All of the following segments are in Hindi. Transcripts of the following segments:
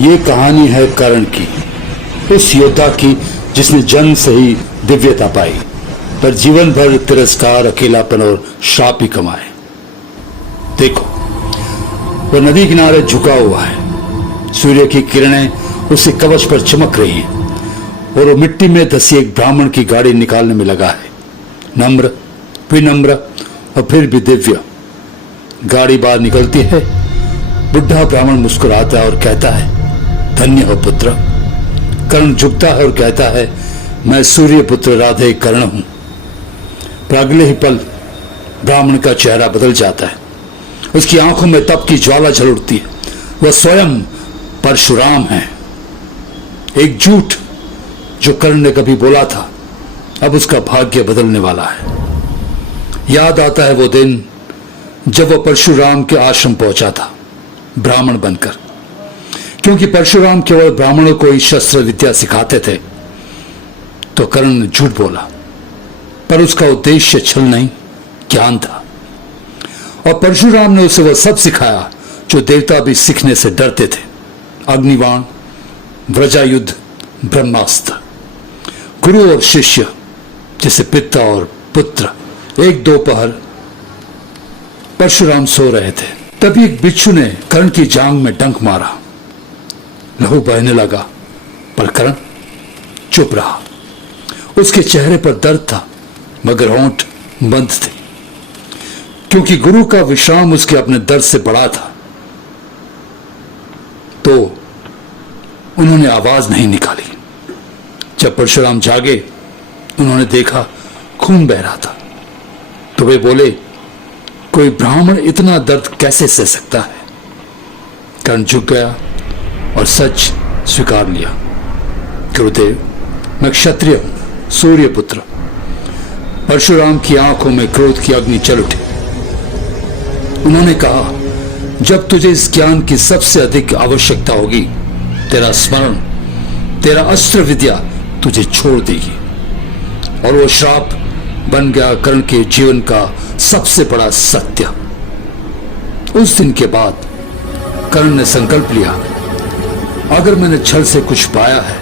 ये कहानी है कर्ण की, उस योद्धा की जिसने जन्म से ही दिव्यता पाई, पर जीवन भर तिरस्कार, अकेलापन और श्राप ही कमाए। देखो, वह नदी किनारे झुका हुआ है, सूर्य की किरणें उसके कवच पर चमक रही हैं और वो मिट्टी में धसी एक ब्राह्मण की गाड़ी निकालने में लगा है। नम्र, विनम्र और फिर भी दिव्य। गाड़ी बाहर निकलती है, बुढ़ा ब्राह्मण मुस्कुराता है और कहता है, धन्य हो पुत्र। कर्ण झुकता है और कहता है, मैं सूर्य पुत्र राधे कर्ण हूं। पर अगले ही पल ब्राह्मण का चेहरा बदल जाता है, उसकी आंखों में तप की ज्वाला झल उठती है। वह स्वयं परशुराम है। एक झूठ जो कर्ण ने कभी बोला था, अब उसका भाग्य बदलने वाला है। याद आता है वो दिन जब वह परशुराम के आश्रम पहुंचा था, ब्राह्मण बनकर। क्योंकि परशुराम केवल ब्राह्मणों को ही शस्त्र विद्या सिखाते थे, तो कर्ण ने झूठ बोला, पर उसका उद्देश्य छल नहीं, ज्ञान था। और परशुराम ने उसे वह सब सिखाया जो देवता भी सीखने से डरते थे। अग्निबाण, वज्रयुद्ध, ब्रह्मास्त्र। गुरु और शिष्य जैसे पिता और पुत्र। एक दोपहर परशुराम सो रहे थे, तभी एक बिच्छू ने कर्ण की जांघ में डंक मारा। लहू बहने लगा, पर कर्ण चुप रहा। उसके चेहरे पर दर्द था, मगर होंठ बंद थे, क्योंकि गुरु का विश्राम उसके अपने दर्द से बड़ा था। तो उन्होंने आवाज नहीं निकाली। जब परशुराम जागे, उन्होंने देखा खून बह रहा था, तो वे बोले, कोई ब्राह्मण इतना दर्द कैसे सह सकता है? कर्ण झुक गया और सच स्वीकार लिया, गुरुदेव, मैं क्षत्रिय हूं, सूर्य पुत्र। परशुराम की आंखों में क्रोध की अग्नि चल उठी। उन्होंने कहा, जब तुझे इस ज्ञान की सबसे अधिक आवश्यकता होगी, तेरा स्मरण, तेरा अस्त्र विद्या तुझे छोड़ देगी। और वो श्राप बन गया कर्ण के जीवन का सबसे बड़ा सत्य। उस दिन के बाद कर्ण ने संकल्प लिया, अगर मैंने छल से कुछ पाया है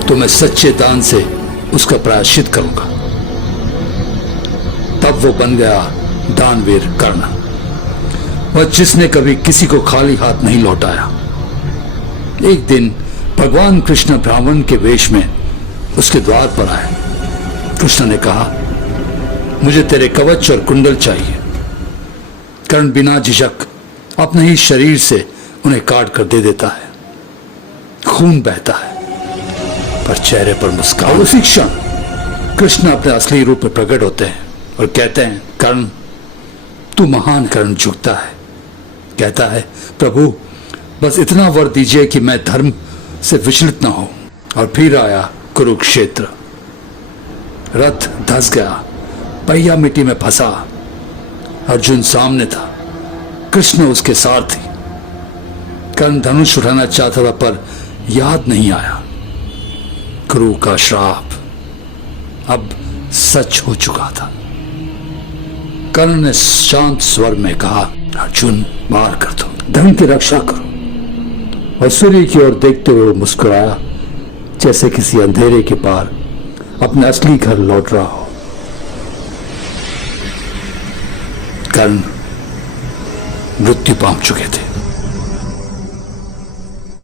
तो मैं सच्चे दान से उसका प्रायश्चित करूंगा। तब वो बन गया दानवीर कर्ण, वह जिसने कभी किसी को खाली हाथ नहीं लौटाया। एक दिन भगवान कृष्ण ब्राह्मण के वेश में उसके द्वार पर आए। कृष्ण ने कहा, मुझे तेरे कवच और कुंडल चाहिए। कर्ण बिना झिझक अपने ही शरीर से उन्हें काट कर दे देता है। खून बहता है, पर चेहरे पर मुस्कान। उसी क्षण कृष्ण अपने असली रूप में प्रकट होते हैं और कहते हैं, कर्ण तू महान। कर्ण झुकता है, कहता है, प्रभु बस इतना वर दीजिए कि मैं धर्म से विचलित न हो। और फिर आया कुरुक्षेत्र। रथ धंस गया, पहिया मिट्टी में फंसा। अर्जुन सामने था, कृष्ण उसके सारथी। कर्ण धनुष उठाना चाहता था, पर याद नहीं आया। गुरु का श्राप अब सच हो चुका था। कर्ण ने शांत स्वर में कहा, अर्जुन मार कर दो, धर्म की रक्षा करो। और सूर्य की ओर देखते हुए मुस्कुराया, जैसे किसी अंधेरे के पार अपने असली घर लौट रहा हो। कर्ण मृत्यु पाम चुके थे।